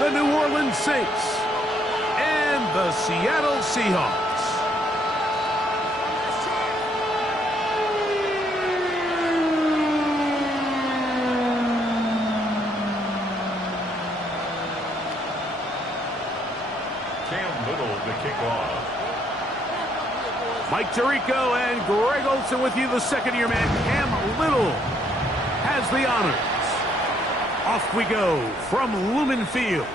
the New Orleans Saints and the Seattle Seahawks. The kickoff. Mike Tirico and Greg Olson with you, the second-year man. Cam Little has the honors. Off we go from Lumen Field.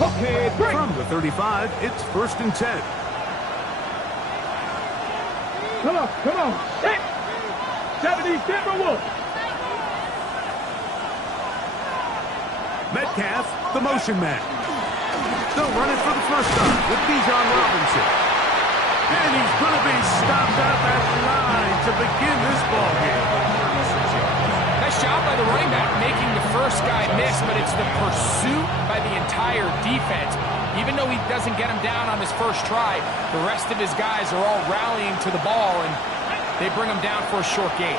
Okay, break. From the 35, it's 1st and 10. Come on. Hit. 70 Timberwolves. Metcalf, the motion man. They'll run it for the first time with Bijan Robinson. And he's going to be stopped up at the line to begin this ball game. Nice job by the running back making the first guy miss, but it's the pursuit by the entire defense. Even though he doesn't get him down on his first try, the rest of his guys are all rallying to the ball, and they bring him down for a short gain.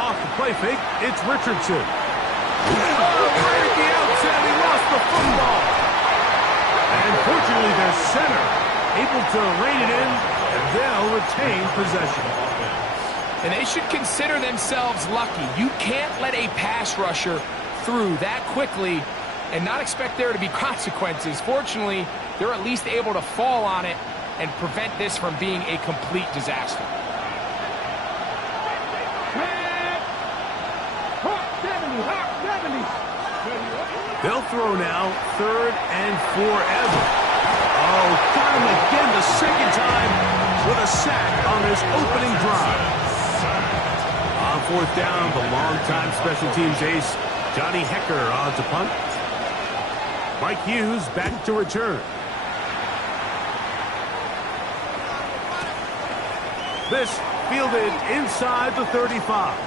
Off the play fake, it's Richardson. Right at the outset, he lost the football. And fortunately, their center able to rein it in, and they'll retain possession. And they should consider themselves lucky. You can't let a pass rusher through that quickly and not expect there to be consequences. Fortunately, they're at least able to fall on it and prevent this from being a complete disaster. They'll throw now, 3rd and forever. Oh, got him again the second time with a sack on this opening drive. On 4th down, the longtime special teams ace, Johnny Hecker on to punt. Mike Hughes back to return. This fielded inside the 35.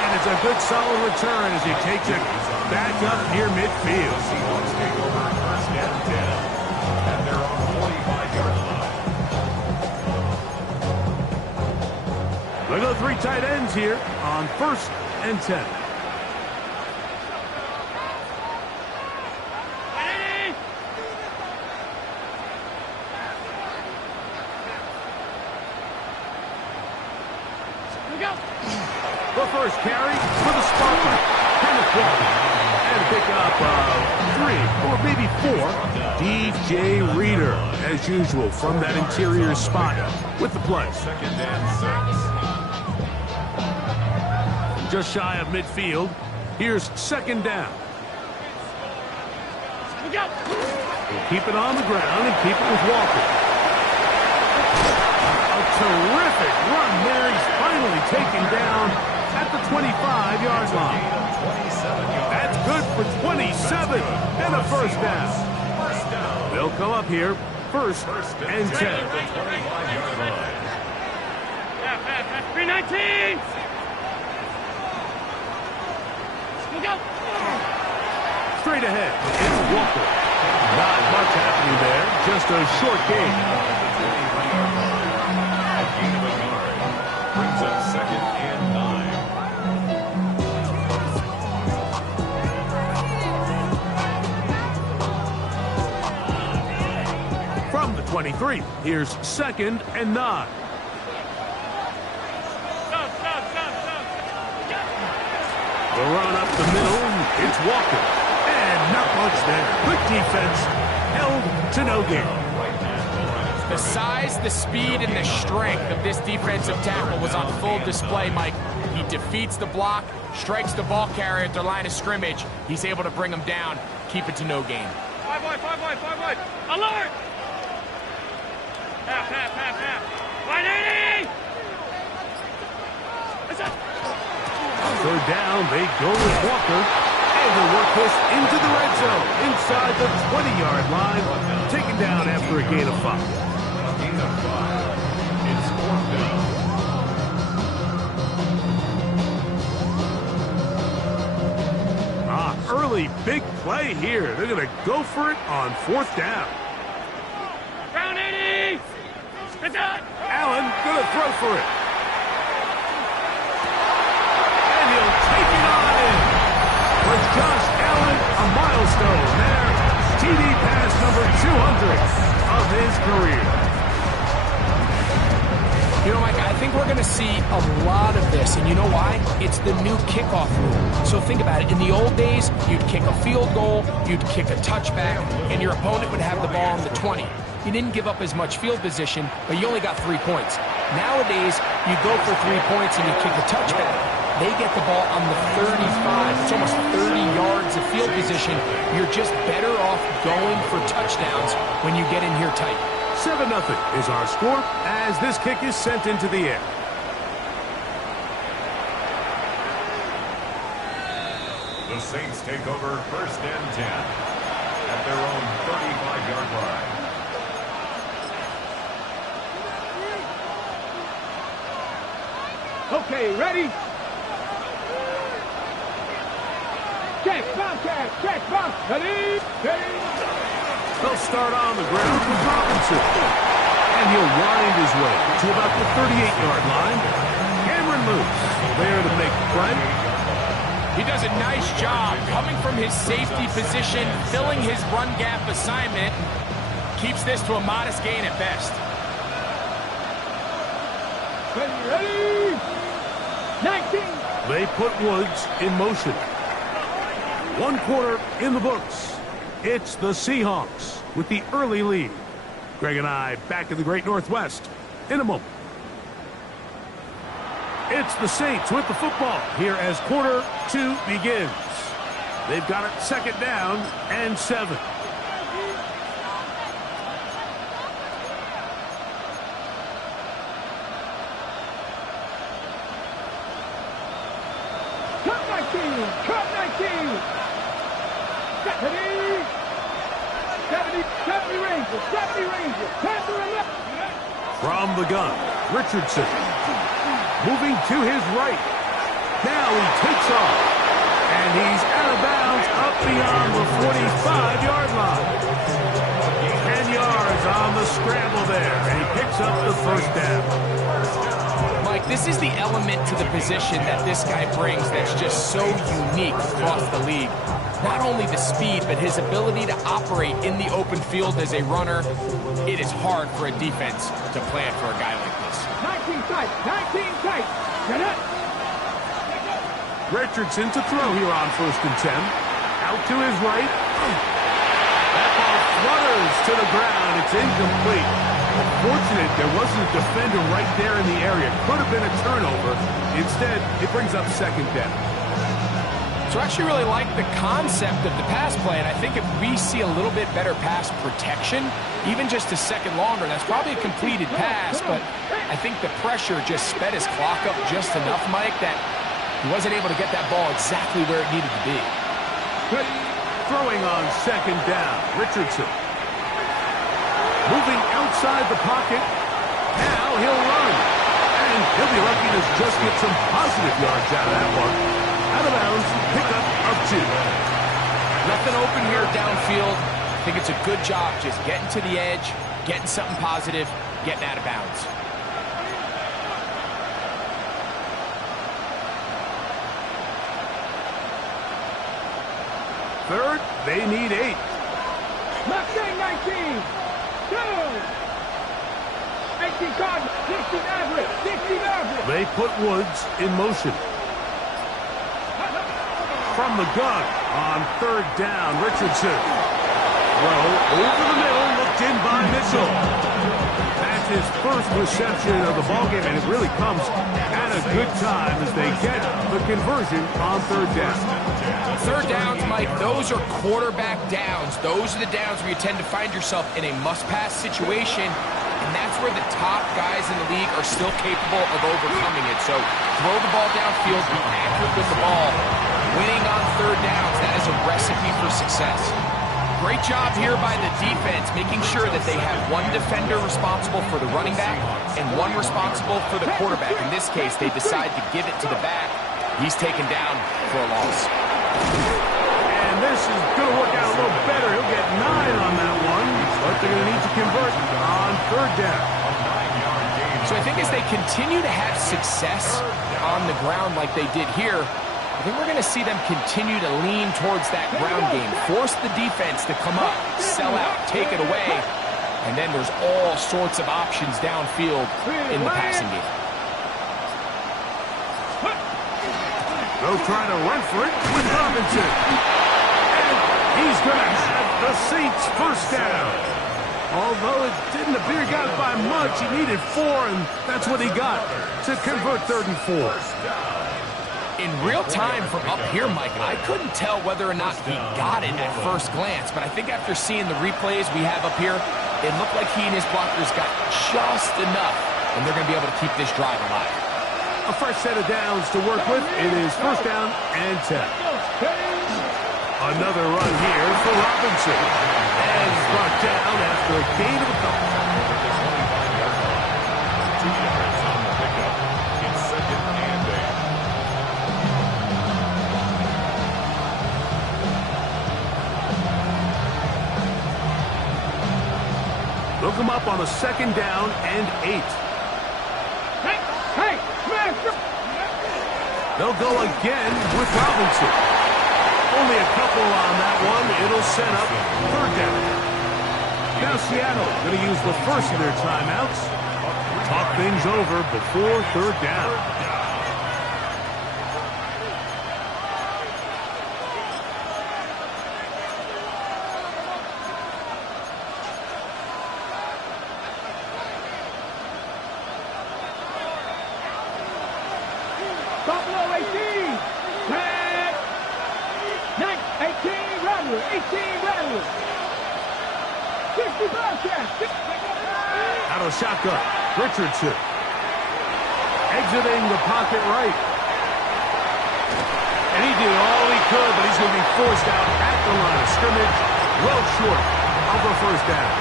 And it's a good solid return as he takes it back up near midfield. Seahawks take over 1st and 10. And they're on the 45-yard line. They go 3 tight ends here on 1st and 10. The first carry for the Spartans. Kenneth Walker. And pick up 3 or maybe 4. DJ Reader, as usual, from that interior spot with the play. 2nd and 6. Just shy of midfield. Here's 2nd down. We'll keep it on the ground and keep it with Walker. A terrific run there. He's finally taken down at the 25-yard line. That's good for 27 and a 1st down. They'll come up here 1st and 10. 319. Straight ahead, it's Walker. Not much happening there, just a short gain. Brings up 2nd and 9. From the 23, here's 2nd and 9. The run up the middle, it's Walker. And not much there. Good defense, held to no gain. The size, the speed, and the strength of this defensive tackle was on full display, Mike. He defeats the block, strikes the ball carrier at their line of scrimmage. He's able to bring him down, keep it to no gain. 5 wide. Alert! Half. 180! 3rd down, they go with Walker. And they're pushed into the red zone, inside the 20-yard line, taken down after a gain of 5. Gain of 5. It's 4th down. Early big play here. They're going to go for it on 4th down. Round 80! It's out! Allen going to throw for it. And he'll take it on in. For Josh Allen, a milestone there. TD pass number 200 of his career. You know, Mike, I think we're going to see a lot of this, and you know why? It's the new kickoff rule. So think about it. In the old days, you'd kick a field goal, you'd kick a touchback, and your opponent would have the ball on the 20. You didn't give up as much field position, but you only got 3 points. Nowadays, you go for 3 points and you kick a touchback. They get the ball on the 35. It's almost 30 yards of field position. You're just better off going for touchdowns when you get in here tight. 7-0 is our score as this kick is sent into the air. The Saints take over 1st and 10 at their own 35-yard line. Okay, ready? Check, bounce, ready, ready. They'll start on the ground with Robinson. And he'll wind his way to about the 38-yard line. Cameron Lewis there to make the play. He does a nice job coming from his safety position, filling his run gap assignment, keeps this to a modest gain at best. Ready? 19. They put Woods in motion. 1 quarter in the books. It's the Seahawks with the early lead. Greg and I back in the Great Northwest in a moment. It's the Saints with the football here as quarter 2 begins. They've got it 2nd down and 7. Cut 19. 70 Rangers. From the gun, Richardson. Moving to his right. Now he takes off. And he's out of bounds up beyond the 45-yard line. 10 yards on the scramble there. And he picks up the 1st down. Mike, this is the element to the position that this guy brings that's just so unique across the league. Not only the speed, but his ability to operate in the open field as a runner. It is hard for a defense to plan for a guy like this. 19 tight. Richardson to throw here on 1st and 10. Out to his right. That ball flutters to the ground. It's incomplete. Fortunate there wasn't a defender right there in the area. Could have been a turnover. Instead, it brings up 2nd down. So I actually really like the concept of the pass play, and I think if we see a little bit better pass protection, even just a second longer, that's probably a completed pass, but I think the pressure just sped his clock up just enough, Mike, that he wasn't able to get that ball exactly where it needed to be. Throwing on 2nd down, Richardson. Moving outside the pocket. Now he'll run. And he'll be lucky to just get some positive yards out of that one. Out of bounds, pickup of 2. Nothing open here downfield. I think it's a good job just getting to the edge, getting something positive, getting out of bounds. Third, they need 8. Mustang 19. 2. 18 Cardinals. 16 average. They put Woods in motion. From the gun on 3rd down, Richardson. Throw over the middle, looked in by Mitchell. That's his first reception of the ballgame, and it really comes at a good time as they get the conversion on 3rd down. 3rd downs, Mike, those are quarterback downs. Those are the downs where you tend to find yourself in a must-pass situation, and that's where the top guys in the league are still capable of overcoming it. So throw the ball downfield, be accurate with the ball. Winning on 3rd downs, that is a recipe success. Great job here by the defense, making sure that they have one defender responsible for the running back and one responsible for the quarterback. In this case, they decide to give it to the back. He's taken down for a loss. And this is going to work out a little better. He'll get 9 on that one, but they're going to need to convert on 3rd down. So I think as they continue to have success on the ground like they did here, I think we're going to see them continue to lean towards that ground game, force the defense to come up, sell out, take it away, and then there's all sorts of options downfield in the passing game. They'll try to run for it with Robinson. And he's going to have the Saints first down. Although it didn't appear he got by much, he needed 4, and that's what he got to convert 3rd and 4. In real time from up here, Mike, I couldn't tell whether or not he got it at first glance, but I think after seeing the replays we have up here, it looked like he and his blockers got just enough, and they're going to be able to keep this drive alive. A fresh set of downs to work with. It is 1st down and 10. Another run here for Robinson. And brought down after a gain of a couple. 2 yards on the pickup. It's 2nd and 8. Look him up on a 2nd down and 8. Hey, smash! They'll go again with Robinson. Only a couple on that one. It'll set up 3rd down. Now Seattle going to use the first of their timeouts. Talk things over before 3rd down. Buffalo 18. 18 Rattler. 18 Rattler. 60 Bobcats. Out of shotgun. Richardson. Exiting the pocket right. And he did all he could, but he's going to be forced out at the line of scrimmage. Well short of a 1st down.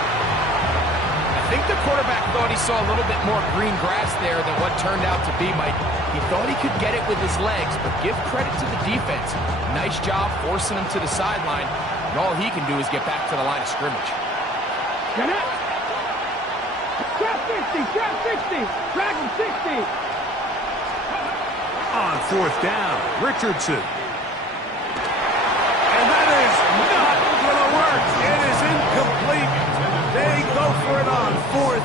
I think the quarterback thought he saw a little bit more green grass there than what turned out to be, Mike. He thought he could get it with his legs, but give credit to the defense. Nice job forcing him to the sideline, and all he can do is get back to the line of scrimmage. Trap 60, trap 60, Dragon 60. On 4th down, Richardson. And that is not going to work. It is incomplete. They go for it on 4th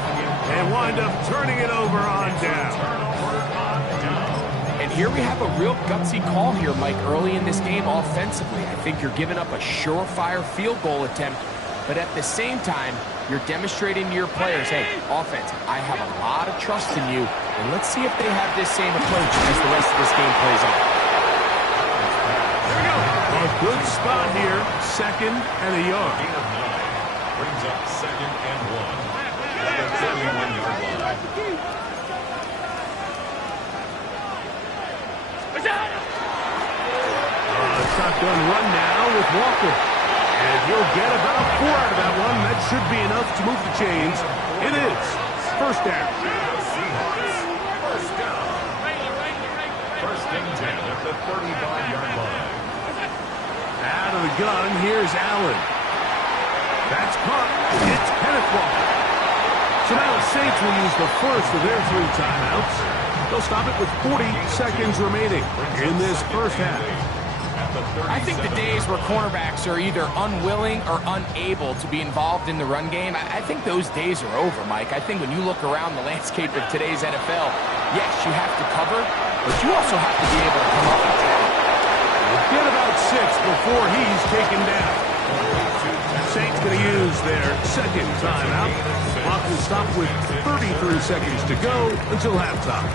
and wind up turning it over on down. And here we have a real gutsy call here, Mike, early in this game offensively. I think you're giving up a surefire field goal attempt, but at the same time, you're demonstrating to your players, hey, offense, I have a lot of trust in you, and let's see if they have this same approach as the rest of this game plays out. Here we go. A good spot here, 2nd and a yard. gain of 9. Brings up 2nd and 1. At the 31-yard line. Shotgun run now with Walker. And he'll get about 4 out of that one. That should be enough to move the chains. It is 1st down. First down. 1st and 10 at the 35-yard line. Out of the gun, here's Allen. That's caught. It's Kenneth Walker. So now the Saints will use the first of their 3 timeouts. They'll stop it with 40 seconds remaining in this first half. I think the days where cornerbacks are either unwilling or unable to be involved in the run game, I think those days are over, Mike. I think when you look around the landscape of today's NFL, yes, you have to cover, but you also have to be able to come up and tackle. We'll get about 6 before he's taken down. Saints going to use their 2nd timeout. Clock will stop with 33 seconds to go until halftime.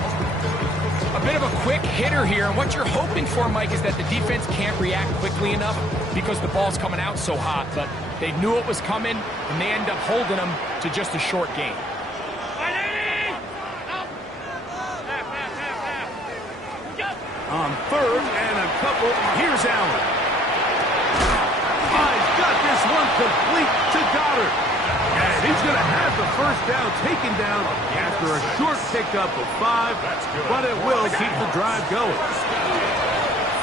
A bit of a quick hitter here, and what you're hoping for, Mike, is that the defense can't react quickly enough because the ball's coming out so hot, but they knew it was coming, and they end up holding them to just a short game. On 3rd and a couple, here's Allen. Eyes He's going to have the first down taken down after a short pickup of 5, but it will keep the drive going.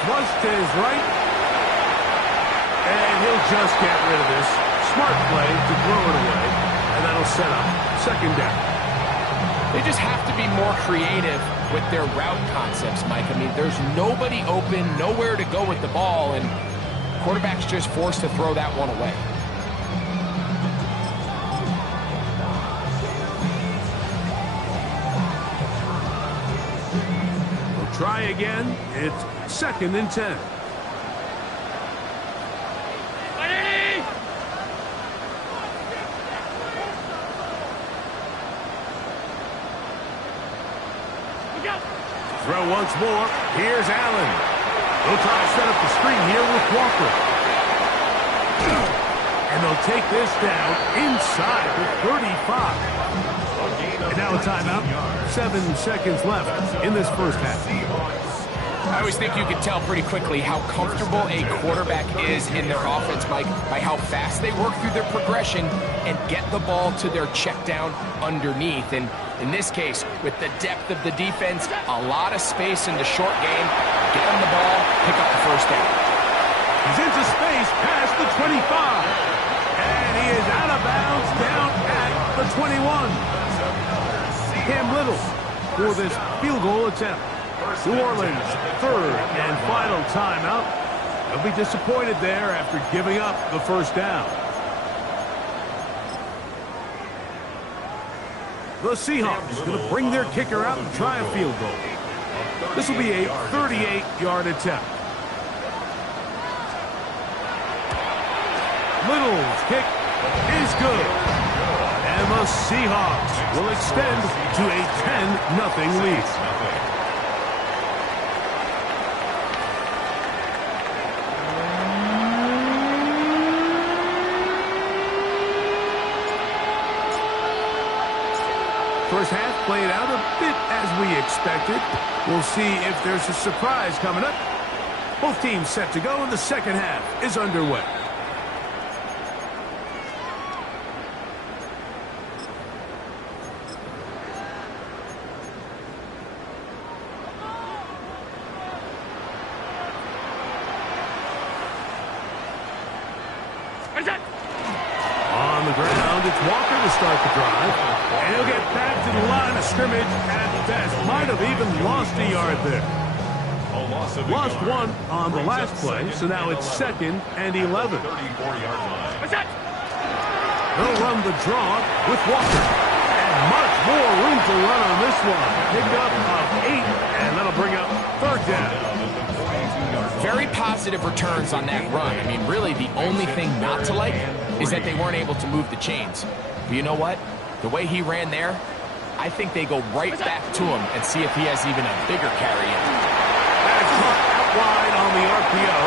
Flush to his right, and he'll just get rid of this. Smart play to throw it away, and that'll set up second down. They just have to be more creative with their route concepts, Mike. I mean, there's nobody open, nowhere to go with the ball, and quarterback's just forced to throw that one away. We'll try again. It's second and 10. Throw once more. Here's Allen. They'll try to set up the screen here with Walker. And they'll take this down inside the 35. And now a timeout. 7 seconds left in this first half. I always think you can tell pretty quickly how comfortable a quarterback is in their offense, Mike, by how fast they work through their progression and get the ball to their check down underneath. And in this case, with the depth of the defense, a lot of space in the short game, get him the ball, pick up the first down. He's into space past the 25. And he is out of bounds down at the 21. Cam Little for this field goal attempt. New Orleans, third and final timeout. They'll be disappointed there after giving up the first down. The Seahawks going to bring their kicker out and try a field goal. This will be a 38-yard attempt. Little's kick is good. And the Seahawks will extend to a 10-0 lead. First half played out a bit as we expected. We'll see if there's a surprise coming up. Both teams set to go, and the second half is underway. On the ground, it's Walker to start the drive. And he'll get back to the line of scrimmage at best. Might have even lost a yard there. Lost one on the last play, so now it's second and 11. They'll run the draw with Walker. And much more room to run on this one. Pick up of 8, and that'll bring up third down. Very positive returns on that run. I mean, really, the only thing not to like is that they weren't able to move the chains. But you know what? The way he ran there, I think they go right back to him and see if he has even a bigger carry in. That is caught out wide on the RPO.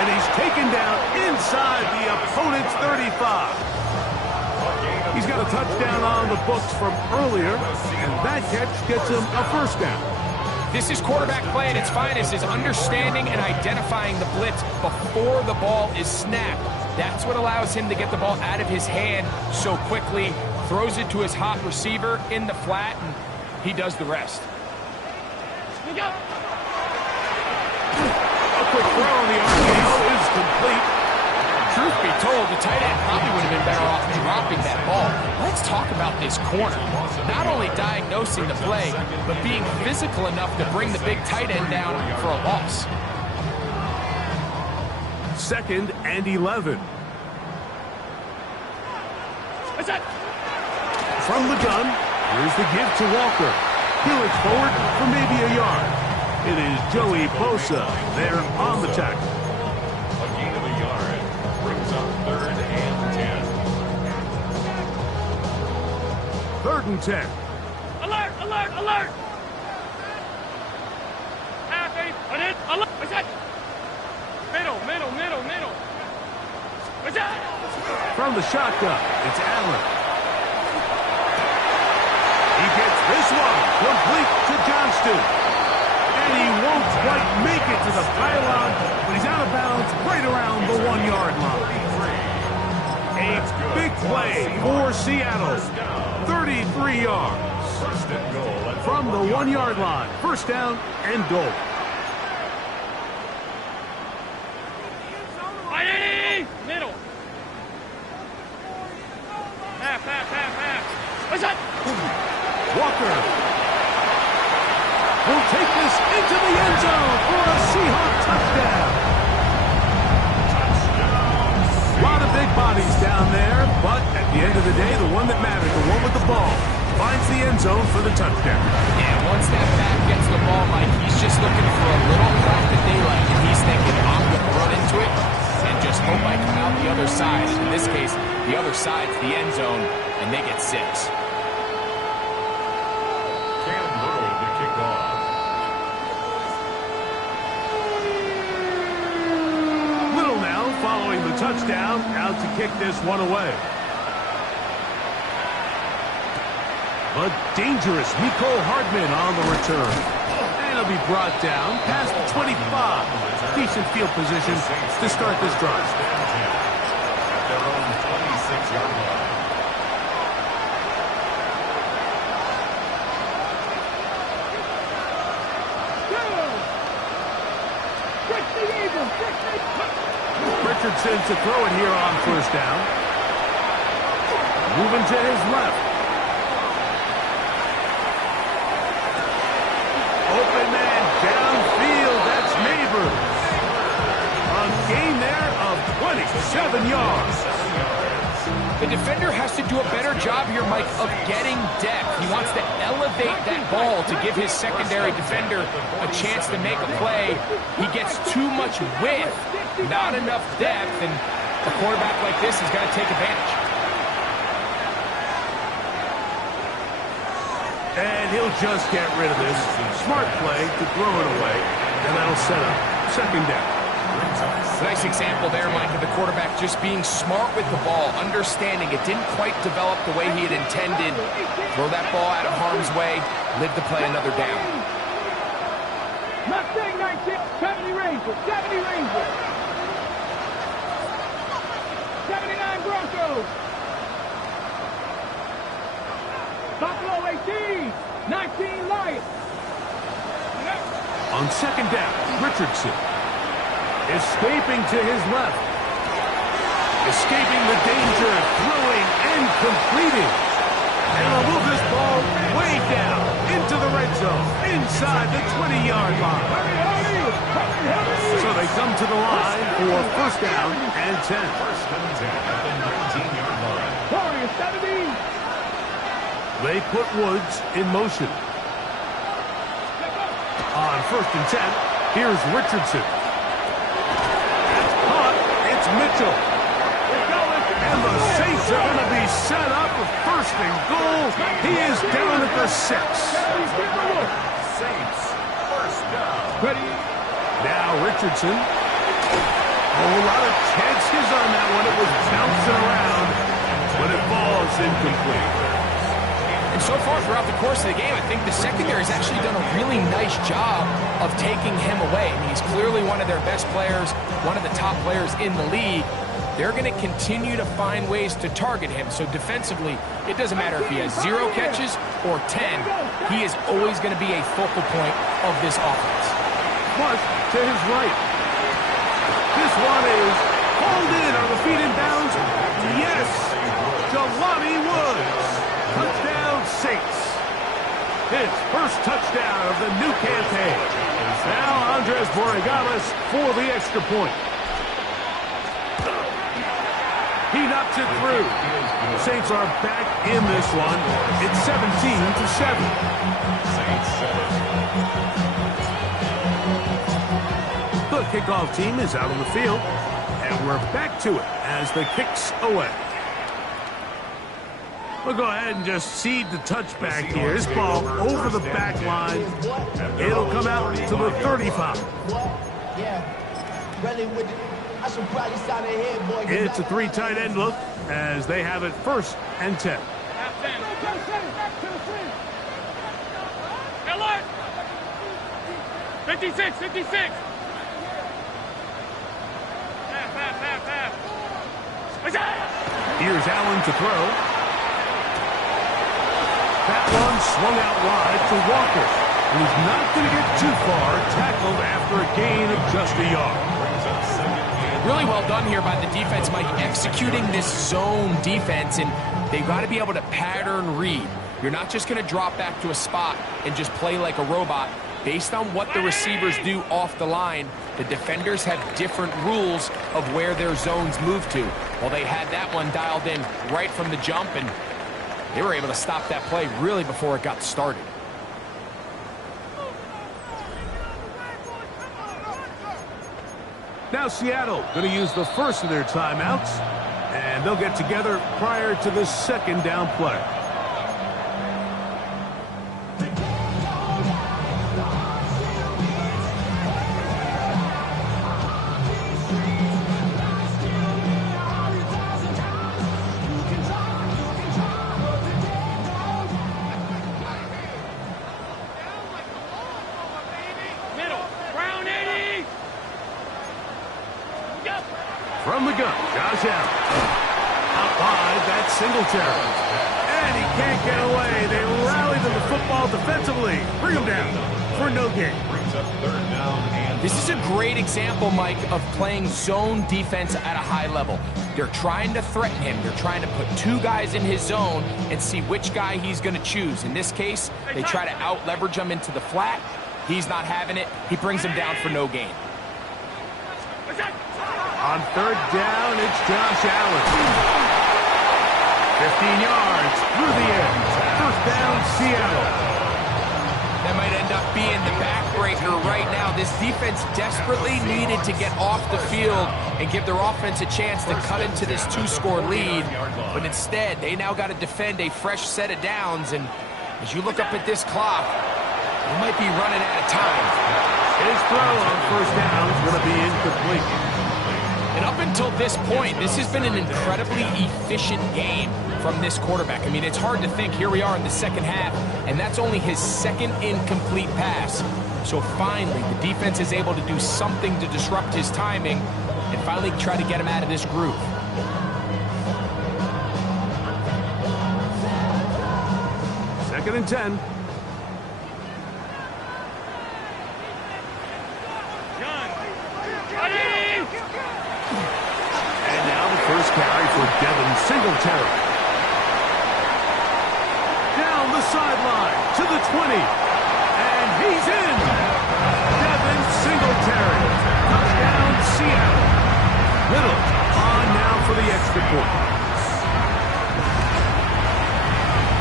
And he's taken down inside the opponent's 35. He's got a touchdown on the books from earlier, and that catch gets him a first down. This is quarterback play at its finest, is understanding and identifying the blitz before the ball is snapped. That's what allows him to get the ball out of his hand so quickly, throws it to his hot receiver in the flat, and he does the rest. A quick throw on the RPO is complete. Truth be told, the tight end probably would have been better off dropping that ball. Let's talk about this corner. Not only diagnosing the play, but being physical enough to bring the big tight end down for a loss. Second and 11. From the gun, here's the give to Walker. He looks forward for maybe a yard. It is Joey Bosa there on the tackle. A gain of a yard brings up third and 10. Third and 10. Alert, alert, alert! Alert! What's that? Middle. What's that? From the shotgun, it's Allen. He gets this one complete to Johnston. And he won't quite make it to the pylon, but he's out of bounds right around the 1-yard line. A big play for Seattle. 33 yards. First and goal From the 1-yard line. First down and goal. Middle. Half. What's up? Walker will take this into the end zone for a Seahawk touchdown. A lot of big bodies down there, but at the end of the day, the one that mattered, the one with the ball, finds the end zone for the touchdown. Yeah, once that back gets the ball, Mike, he's just looking for a little crack of daylight, and he's thinking, I'm going to run into it and just hope I come out the other side. In this case, the other side's the end zone, and they get 6. Cam Little to kick off. Little now following the touchdown, out to kick this one away. But dangerous Mecole Hardman on the return. And he'll be brought down past the 25. Decent field position to start this drive. At their own 26-yard line. Richardson to throw it here on first down. Moving to his left. Open man downfield. That's Neighbors. A gain there of 27 yards. The defender has to do a better job here, Mike, of getting depth. He wants to elevate that ball to give his secondary defender a chance to make a play. He gets too much width, not enough depth, and a quarterback like this has got to take advantage. And he'll just get rid of this. Smart play to throw it away, and that'll set up second down. Nice example there, Mike, of the quarterback just being smart with the ball, understanding it didn't quite develop the way he had intended. Throw that ball out of harm's way, live to play another down. Mustang 19, 70 Rangers, 70 Rangers. 79 Broncos. Buffalo 18, 19 Lions. On second down, Richardson. Escaping to his left. Escaping the danger, throwing and completing. And he'll move this ball way down into the red zone, inside the 20-yard line. So they come to the line for first down and 10. First and 10 at the 19-yard line. Warriors 70. They put Woods in motion. On first and 10, here's Richardson. It's Mitchell. And the Saints are going to be set up with first and goal. He is down at the 6. Saints, first down. Ready. Now Richardson. A whole lot of chances on that one. It was bouncing around, but it falls incomplete. And so far throughout the course of the game, I think the secondary has actually done a really nice job of taking him away. I mean, he's clearly one of their best players, one of the top players in the league. They're going to continue to find ways to target him. So defensively, it doesn't matter if he has 0 catches or 10. He is always going to be a focal point of this offense. Plus, to his right. This one is hauled in. Are the feet in bounds? Yes. Jelani Woods. Touchdown, Saints. His first touchdown of the new campaign. Now Andres Borregalas for the extra point. He knocks it through. Saints are back in this one. It's 17-7. The kickoff team is out on the field, and we're back to it as the kick's away. We'll go ahead and just seed the touchback here. This ball over the back line. It'll come out to the 35. It's a 3 tight end look as they have it first and 10. 56, 56. Half. Here's Allen to throw. That one swung out wide to Walker, who's not going to get too far, tackled after a gain of just a yard. Really well done here by the defense, Mike, executing this zone defense, and they've got to be able to pattern read. You're not just going to drop back to a spot and just play like a robot. Based on what the receivers do off the line, the defenders have different rules of where their zones move to. Well, they had that one dialed in right from the jump, and they were able to stop that play really before it got started. Now Seattle going to use the first of their timeouts, and they'll get together prior to the second down play. From the gun, Josh Allen. Out wide, that's Singletary. And he can't get away. They rally to the football defensively. Bring him down for no gain. Brings up third down and This is a great example, Mike, of playing zone defense at a high level. They're trying to threaten him. They're trying to put two guys in his zone and see which guy he's going to choose. In this case, they try to out-leverage him into the flat. He's not having it. He brings him down for no gain. On third down, it's Josh Allen. 15 yards through the air. First down, Seattle. That might end up being the backbreaker right now. This defense desperately needed to get off the field and give their offense a chance to cut into this two-score lead. But instead, they now got to defend a fresh set of downs. And as you look up at this clock, they might be running out of time. His throw on first down is going to be incomplete. And up until this point, this has been an incredibly efficient game from this quarterback. I mean, it's hard to think. Here we are in the second half, and that's only his second incomplete pass. So finally, the defense is able to do something to disrupt his timing and finally try to get him out of this groove. Second and 10. First carry for Devin Singletary. Down the sideline to the 20. And he's in. Devin Singletary. Touchdown, Seattle. Little on now for the extra point.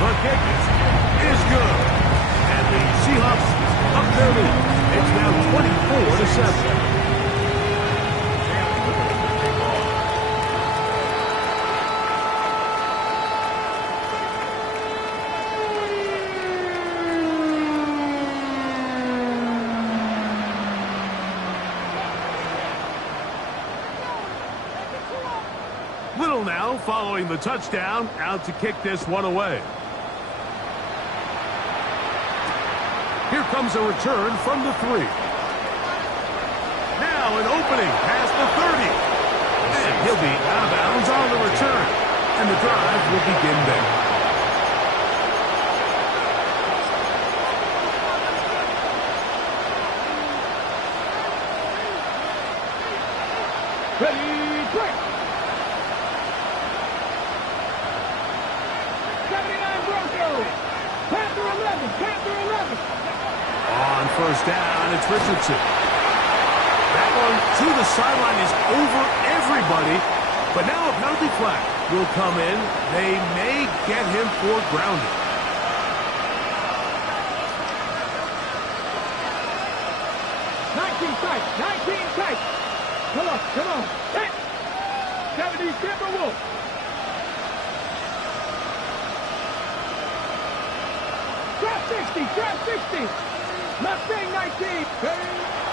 The kick is good. And the Seahawks up their lead. It's now 24-7. Little now following the touchdown, out to kick this one away. Here comes a return from the 3. Now an opening past the 30. And he'll be out of bounds on the return. And the drive will begin there. Ready, break. 79 Broncos. Panther 11, Panther 11. On first down, it's Richardson. That one to the sideline is over everybody. But now a penalty flag will come in. They may get him for grounding. Tight, 19 tight. Come on, come on. Hey! 70 Timberwolves. Drop 60, drop 60. Mustang 19.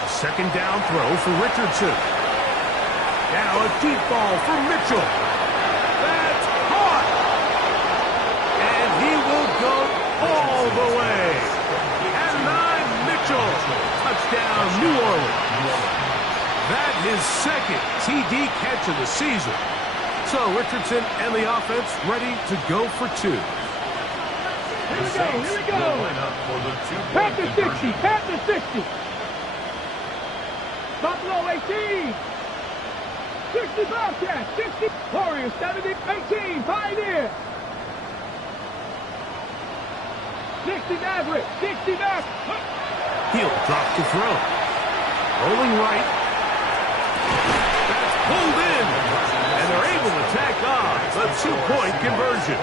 Second down throw for Richardson. Now a deep ball for Mitchell. That's caught. And he will go all the way. And Mitchell. Touchdown, New Orleans. That his second TD catch of the season. So Richardson and the offense ready to go for two. Here we go, here we go. Pat the 60, pat the 60. Buffalo 18. 60 Bobcats, 60. Warriors 70, 18. Pioneer. 60 Maverick, 60 Maverick. Heel drop to throw. Rolling right. That's pulled in. And they're able to tack on the two-point conversion.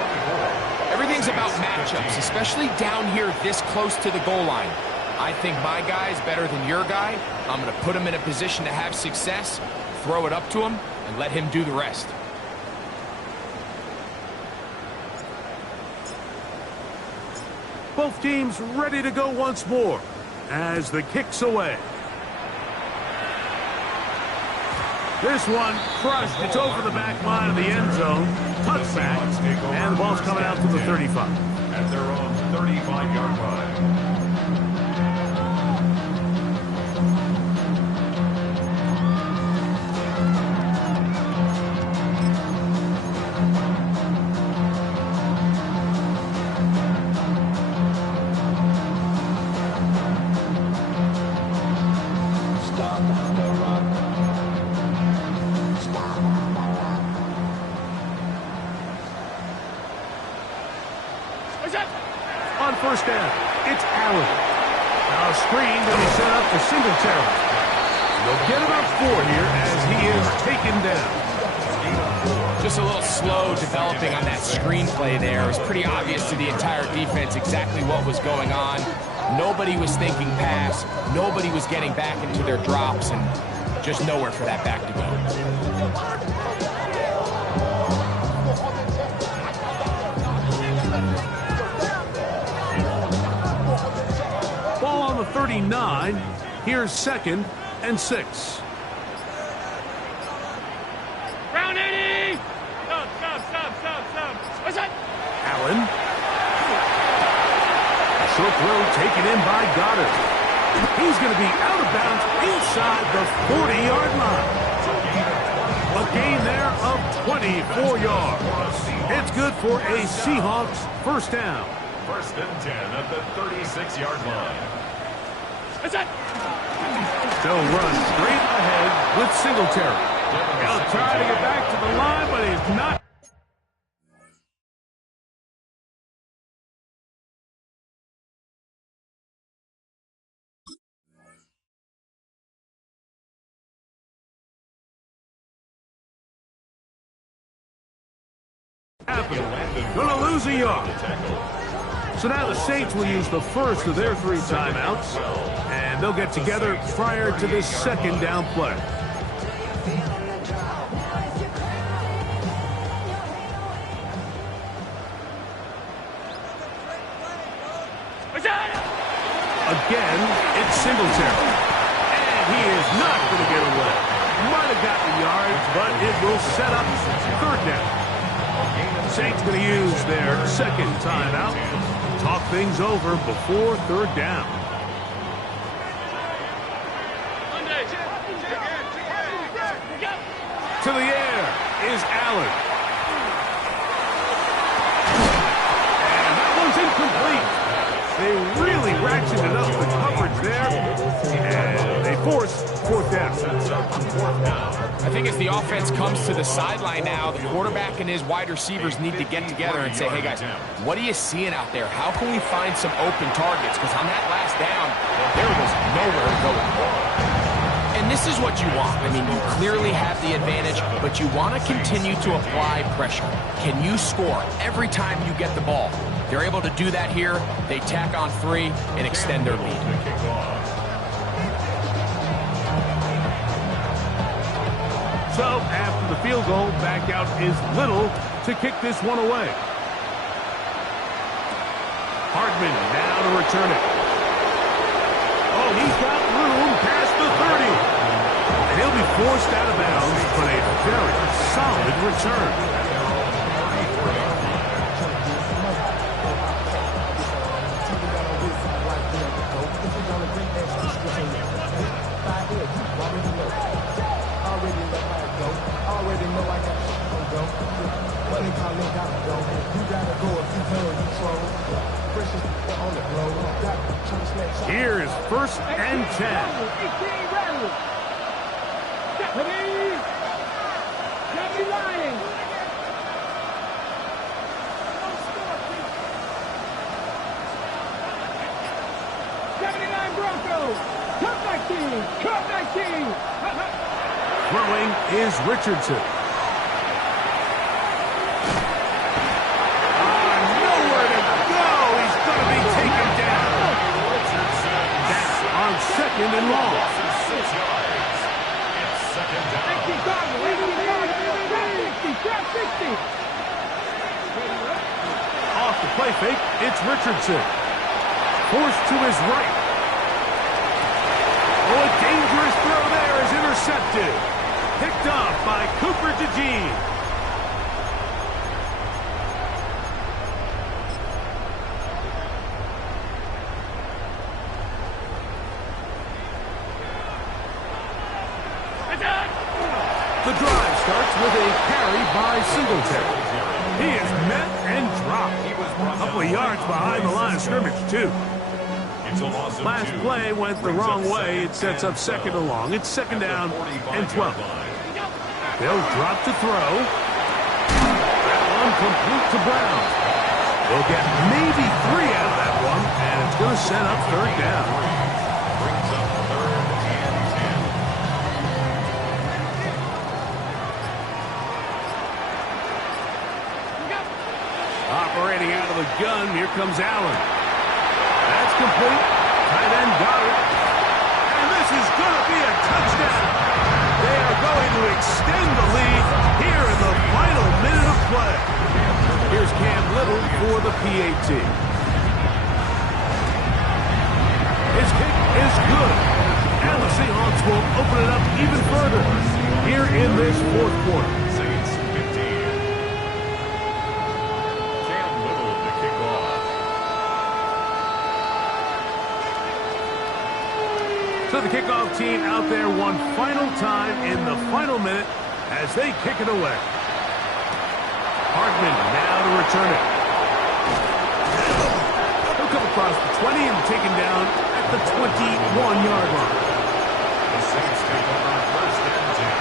Everything's about matchups, especially down here this close to the goal line. I think my guy's better than your guy. I'm going to put him in a position to have success, throw it up to him, and let him do the rest. Both teams ready to go once more as the kick's away. This one crushed. It's over the back line of the end zone. Touchback. And the ball's coming out to the 35. At their own 35-yard line. On first down, it's Allen. Now a screen to be set up for Singletary. They'll get about 4 here as he is taken down. Just a little slow developing on that screenplay there. It was pretty obvious to the entire defense exactly what was going on. Nobody was thinking pass. Nobody was getting back into their drops, and just nowhere for that back to go. Ball on the 39. Here's 2nd and 6. Round 80. Stop. What's that? Allen. A short throw taken in by Goddard. He's going to be out of bounds inside the 40-yard line. A gain there of 24 yards. It's good for a Seahawks first down. 1st and 10 at the 36-yard line. What's that? They'll run straight ahead with Singletary. He'll try to get back to the line, but he's not. Gonna lose a yard. So now the Saints will use the first of their 3 timeouts, and they'll get together prior to this 2nd down play. Again, it's Singletary. And he is not going to get away. Might have gotten the yards, but it will set up 3rd down. Saints going to use their 2nd timeout. Talk things over before 3rd down. To the air is Allen. And that one's incomplete. They really ratcheted up the coverage there, and they force 4th down. I think as the offense comes to the sideline now, the quarterback and his wide receivers need to get together and say, hey guys, what are you seeing out there? How can we find some open targets? Because on that last down, there was nowhere to go. And this is what you want. I mean, you clearly have the advantage, but you want to continue to apply pressure. Can you score every time you get the ball? They're able to do that here. They tack on 3 and extend their lead. So, after the field goal, back out is Little to kick this one away. Hardman now to return it. Oh, he's got room past the 30. And he'll be forced out of bounds, but a very solid return. Here's first and 10. Stephanie Lying. Broncos. Cup 19. Cup 19. Throwing is Richardson. Nowhere to go. He's going to be taken down. That's on second and long. 6 yards. It's second down. 60. Off the play fake, it's Richardson. Forced to his right. Oh, a dangerous throw there is intercepted. Picked up by Cooper DeJean. The drive starts with a carry by Singletary. He is met and dropped. A couple of yards behind the line of scrimmage, too. Last play went the wrong way. It sets up second and long. It's second down and 12. They'll drop to throw. That one complete to Brown. They'll get maybe 3 out of that one, and it's going to set up third down. Brings up third and 10. Operating out of the gun, here comes Allen. That's complete. Tight end got it. And this is going to be a touchdown. They are going to extend the lead here in the final minute of play. Here's Cam Little for the PAT. His kick is good. And the Seahawks will open it up even further here in this fourth quarter. Saints 15. Cam Little to kick off. So the kickoff team out there one final time in the final minute as they kick it away. Hardman now to return it. He'll come across the 20 and taken down at the 21-yard line. The Saints take over first and 10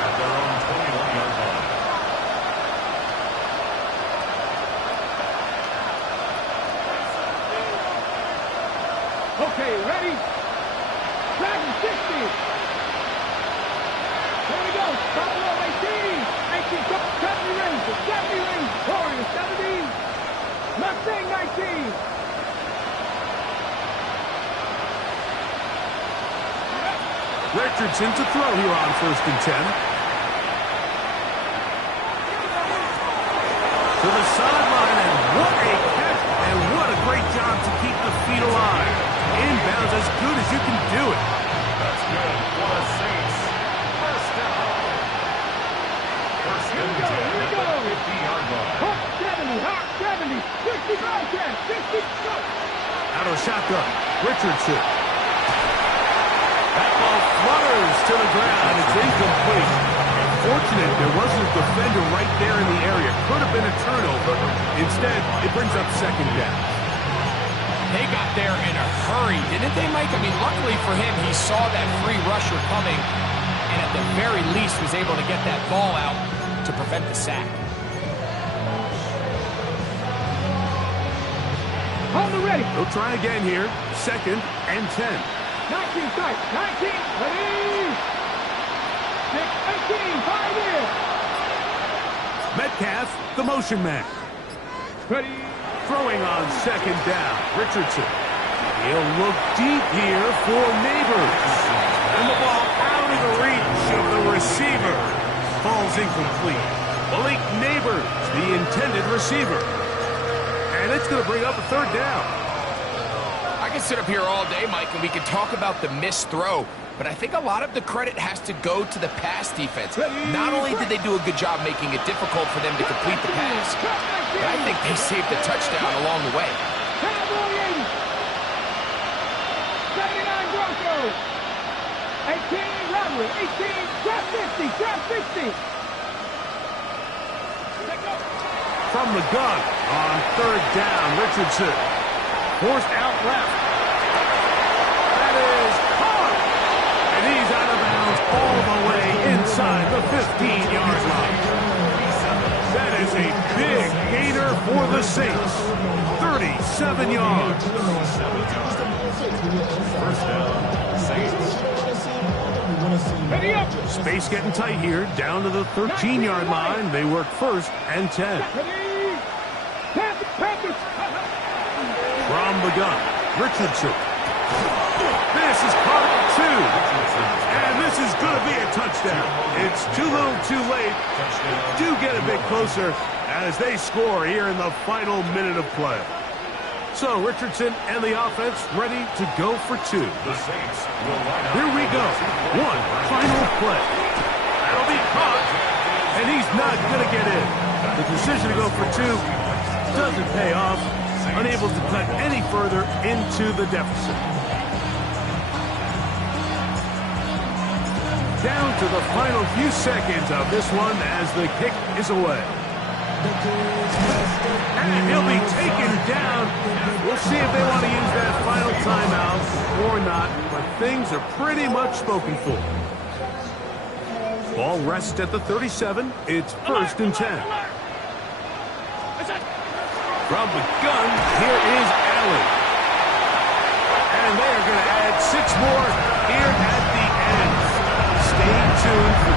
at their own 21-yard line. Okay, ready? Dragon 60. Here we go. Buffalo 18. 18. 70 rings. 70 rings. Warriors 17. Mustang 19. Richardson to throw here on first and 10. To the sideline, and what a catch, and what a great job to keep the feet alive. Inbounds as good as you can do it. That's good for the Saints. First down. First and 10 at the 50-yard line. Hawk 70. Hawk 70. 65 10. 60. Go. Out of the shotgun, Richardson. That ball flutters to the ground. It's incomplete. Fortunate there wasn't a defender right there in the area. Could have been a turnover. Instead, it brings up second down. They got there in a hurry, didn't they, Mike? I mean, luckily for him, he saw that free rusher coming and at the very least was able to get that ball out to prevent the sack. Hold it ready. They'll try again here. Second and 10. 19 tight. 19. Ready. 6, 18. 5 here. Metcalf, the motion man. Ready. Throwing on second down. Richardson. He'll look deep here for Neighbors. And the ball out of the reach of the receiver. Ball's incomplete. Malik Neighbors, the intended receiver. And it's going to bring up a third down. I can sit up here all day, Mike, and we can talk about the missed throw, but I think a lot of the credit has to go to the pass defense. Not only did they do a good job making it difficult for them to complete the pass, but I think they saved the touchdown along the way. Cowboy 80. 79 Broncos. 18 Robbery. 18. Drop 50. Drop 60. from the gun on third down. Richardson forced out left. That is caught. And he's out of bounds all the way inside the 15-yard line. That is a big gainer for the Saints. 37 yards. First down, Saints. Space getting tight here. Down to the 13-yard line. They work first and 10. From the gun, Richardson. This is caught at 2. And this is going to be a touchdown. It's too little too late. Do get a bit closer as they score here in the final minute of play. So Richardson and the offense ready to go for 2. Here we go. One final play. That'll be caught. And he's not going to get in. The decision to go for 2 doesn't pay off. Unable to cut any further into the deficit. Down to the final few seconds of this one as the kick is away. And he'll be taken down. We'll see if they want to use that final timeout or not, but things are pretty much spoken for. Ball rests at the 37. It's first and 10. From the gun, here is Allen. And they are going to add 6 more here at the end. Stay tuned for